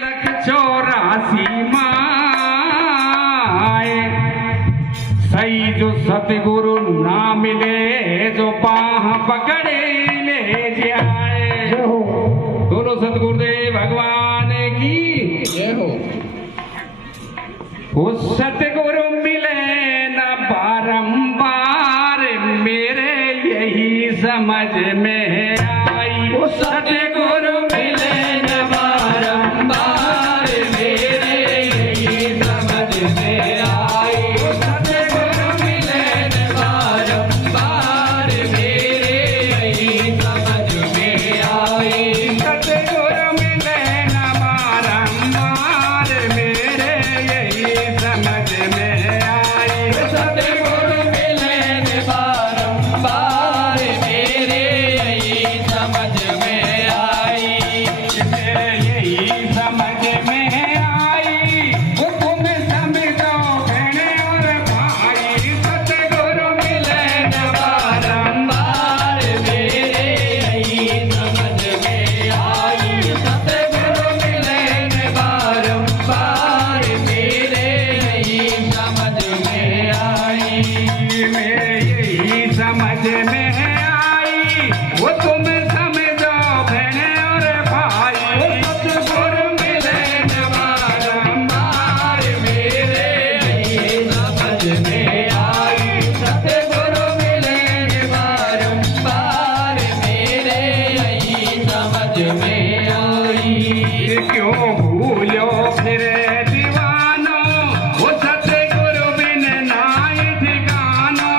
चौरासी माए सही जो सतगुरु ना मिले जो बाह पकड़े ले जाए। बोलो सतगुरुदेव भगवान की जय हो। वो सतगुरु मिले न बारंबार मेरे यही समझ में आई। वो सतगुरु मिले न बारंबार मेरे यही समझ में आई। वो सतगुरु मिले न बारंबार मेरे यही समझ में आई। सतगुरु मिले न बारंबार मेरे यही समझ में आई। सतगुरु मिले न बारंबार मेरे यही समझ में आई। यही समझ में आई वो तुम समझो बहने और भाई। सतगुरु मिले न बारंबार मेरे यही समझ में आई। सतगुरु मिले न बारंबार मेरे यही समझ में आई। मेरे यही समझ में आई वो तुम समझो बहने और भाई। सतगुरु मिले न बारंबार मेरे यही समझ में आई। सतगुरु मिले न बारंबार मेरे यही समझ में आई। क्यों भूलो फिर दीवानो वो सतगुरु बिन नाई ठिकानो।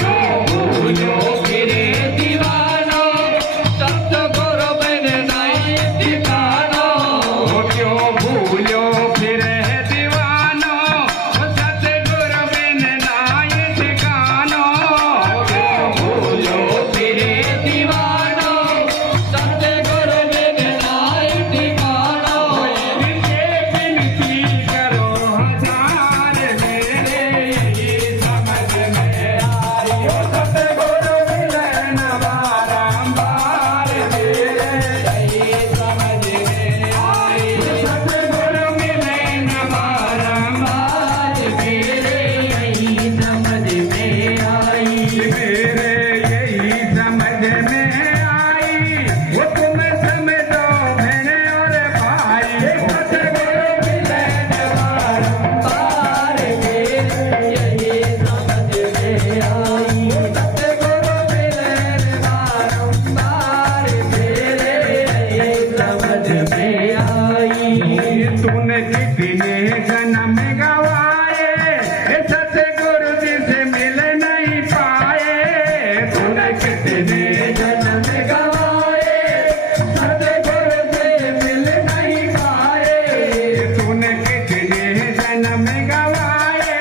क्यों भूलो फिर दीवानो सतगुरु बिन नाई ठिकानो। क्यों भूलो फिर दीवानो वो सतगुरु बिन नाई ठिकानो। क्यों भूलो फिर दीवानो सतगुरु बिन नाई ठिकानो। विनती विनती करो हजार मेरे यही समझ में आई। वो सतगुरु मिले न बारंबार मेरे यही समझ में आई। सतगुरु मिले न बारंबार मेरे यही समझ में आई। मेरे यही समझ में आई वो तुम समझो बहने और भाई। सतगुरु मिले न बारंबार मेरे यही समझ में आई। सतगुरु मिले न बारंबार मेरे यही समझ में आई। तूने कितने जन्म गवाए सतगुरु जी से मिल नहीं पाए। तूने कितने जन्म गवाए सतगुरु से मिल नहीं पाए। तूने कितने जन्म गवाए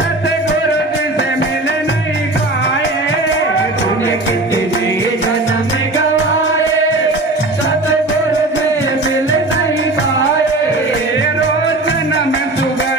सतगुरु जी से मिल नहीं पाए। तूने कितने जन्म गवाए सतगुरु से मिल नहीं पाए। रोज जन्म सुगर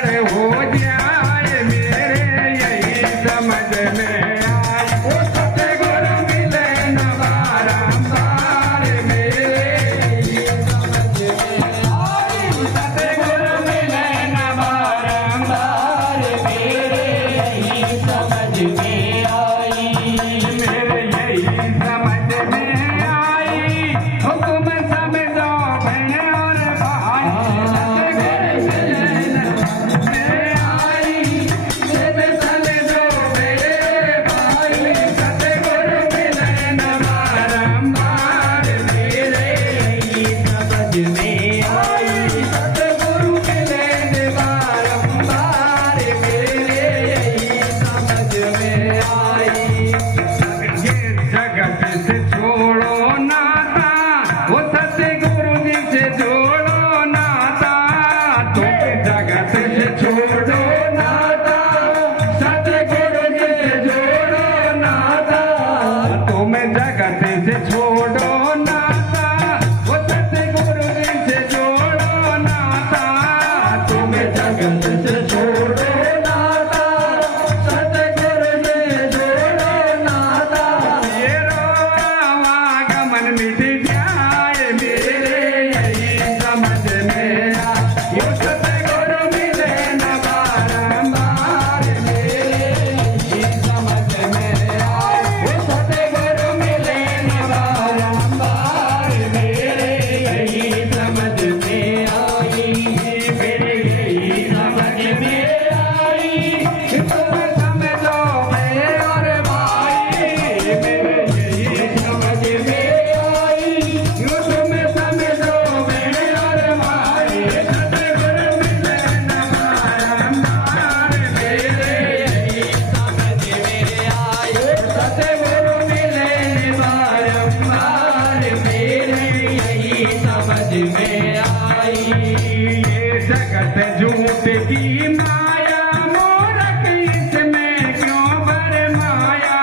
जगत झूठ की माया मूरख इसमें क्यों भरमाया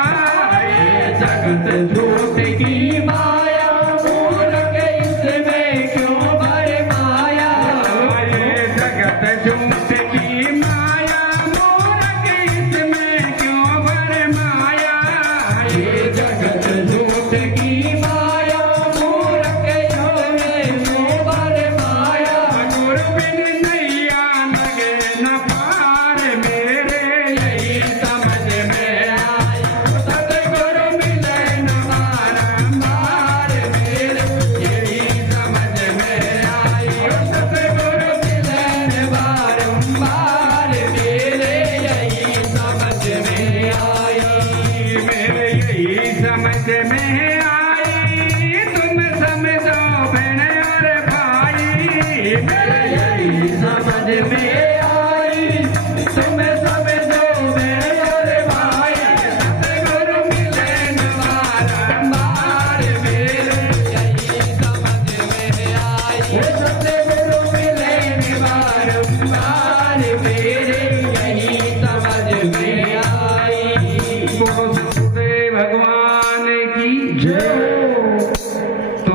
ये जगत झूठ की माया मूरख इसमें क्यों भरमाया ये जगत झूठ की माया मूरख इसमें क्यों भरमाया ये जगत झूठ की माया मूरख इसमें क्यों भरमाया गुरु बिन नैया लगे न पार मेरे यही समझ में आई सतगुरु मिले न बारंबार मेरे यही समझ में आई सतगुरु मिले न बारंबार मेरे यही समझ में आई मेरे यही समझ में आई तुम समझो बहन और भाई मेरे यही समझ में आई तुम समझो बहन और भाई सतगुरु मिले न बारंबार मेरे यही समझ में आई सतगुरु मिले न बारंबार मेरे यही